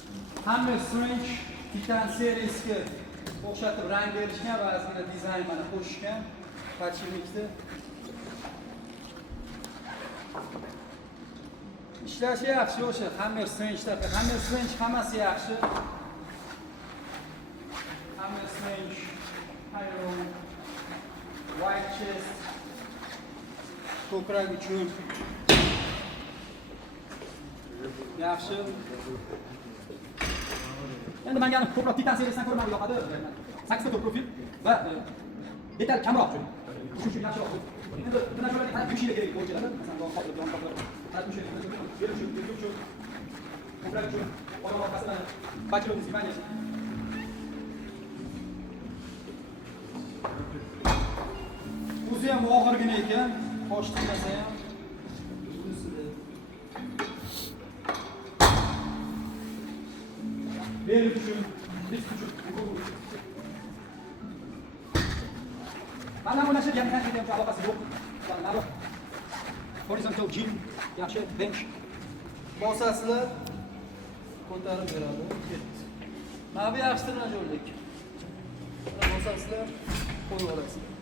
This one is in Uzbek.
Hamma switch Titan seriyasiga o'xshatib rang berishgan va ozgina dizayn mana qo'shishgan. Podshipnikda ishlashi yaxshi o'sha Hammer switchlar, Hammer switch hammasi yaxshi. Hammer switch, iron, white chest, ko'krak uchun yaxshi. Endi menga ko'proq Titan seriyasidan ko'ra menga yoqadi. 8 ta profil va detal kamroq uchun. Uchinchi yaxshiroq. Endi buni ko'ra qancha kuchli kerak bo'ladi? Masalan, bu qoplab bilan qoplab. Qancha kuchli uchun, ko'krak uchun, oyoq orqasidan bachilov dizmani. O'zi ham og'irgina ekan, qosh tiqmasa ham. Bel uchun, disk uchun. Mana bu narsa jamiyatga ham aloqasi yo'q. Mana horizontal gym, yaxshi bench. Bosasizlar ko'tarib beradi. Mana bu yaxshi trenajyorlik. Bosasizlar qo'yib olasizlar.